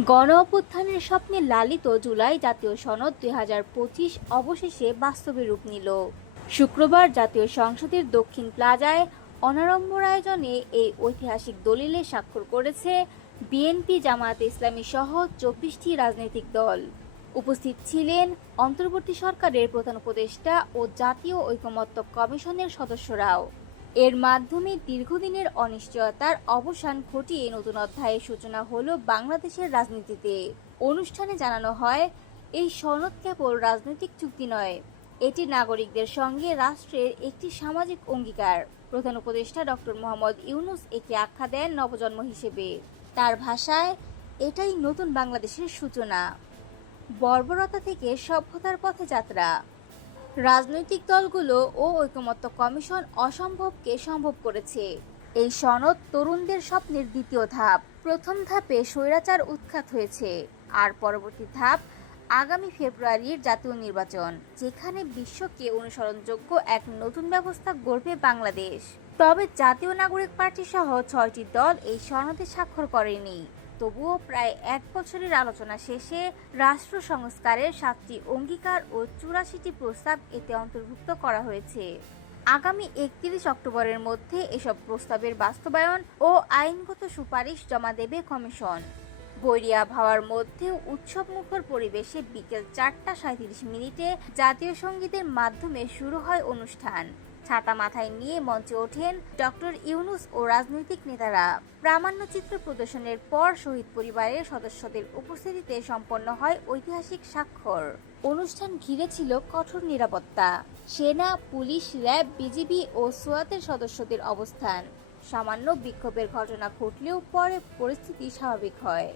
গণ অভ্যুত্থানের স্বপ্নে লালিত জুলাই জাতীয় সনদ 2025 অবশেষে বাস্তবে রূপ নিল। শুক্রবার জাতীয় সংসদের দক্ষিণ প্লাজায় অনাড়ম্বর আয়োজনে এই ঐতিহাসিক দলিলে স্বাক্ষর করেছে বিএনপি, জামায়াতে ইসলামী সহ 24টি রাজনৈতিক দল। উপস্থিত ছিলেন অন্তর্বর্তী সরকারের প্রধান উপদেষ্টা ও জাতীয় ঐকমত্য কমিশনের সদস্যরাও। এর মাধ্যমে দীর্ঘদিনের অনিশ্চয়তার অবসান ঘটিয়ে নতুন অধ্যায়ের সূচনা হলো বাংলাদেশের রাজনীতিতে। অনুষ্ঠানে জানানো হয়, এই সনদ কেবল রাজনৈতিক চুক্তি নয়, এটি নাগরিকদের সঙ্গে রাষ্ট্রের একটি সামাজিক অঙ্গীকার। প্রধান উপদেষ্টা ডক্টর মোহাম্মদ ইউনূস একে আখ্যা দেন নবজন্ম হিসেবে। তার ভাষায়, এটাই নতুন বাংলাদেশের সূচনা, বর্বরতা থেকে সভ্যতার পথে যাত্রা। রাজনৈতিক দলগুলো ও ঐকমত্য কমিশন অসম্ভবকে সম্ভব করেছে। এই সনদ তরুণদের স্বপ্নের দ্বিতীয় ধাপ। প্রথম ধাপে স্বৈরাচার উৎখাত হয়েছে, আর পরবর্তী ধাপ আগামী ফেব্রুয়ারির জাতীয় নির্বাচন, যেখানে বিশ্বকে অনুসরণযোগ্য এক নতুন ব্যবস্থা গড়বে বাংলাদেশ। তবে জাতীয় নাগরিক পার্টি সহ 6টি দল এই সনদে স্বাক্ষর করেনি। তবুও প্রায় এক বছরের আলোচনা শেষে রাষ্ট্র সংস্কারের 7টি অঙ্গীকার ও 84টি প্রস্তাব এতে অন্তর্ভুক্ত করা হয়েছে। আগামী 31 অক্টোবরের মধ্যে এসব প্রস্তাবের বাস্তবায়ন ও আইনগত সুপারিশ জমা দেবে কমিশন। বৈরী আবহাওয়ার মধ্যেও উৎসবমুখর পরিবেশে বিকেল 4টা 37 মিনিটে জাতীয় সঙ্গীতের মাধ্যমে শুরু হয় অনুষ্ঠান। ছাতা মাথায় নিয়ে মঞ্চে ওঠেন ডক্টর ইউনূস ও রাজনৈতিক নেতারা। প্রামাণ্যচিত্র প্রদর্শনের পর শহীদ পরিবারের সদস্যদের উপস্থিতিতে সম্পন্ন হয় ঐতিহাসিক স্বাক্ষর। অনুষ্ঠান ঘিরে ছিল কঠোর নিরাপত্তা। সেনা, পুলিশ, র্যাব, বিজিবি ও সোয়াতের সদস্যদের অবস্থান। সামান্য বিক্ষোভের ঘটনা ঘটলেও পরে পরিস্থিতি স্বাভাবিক হয়।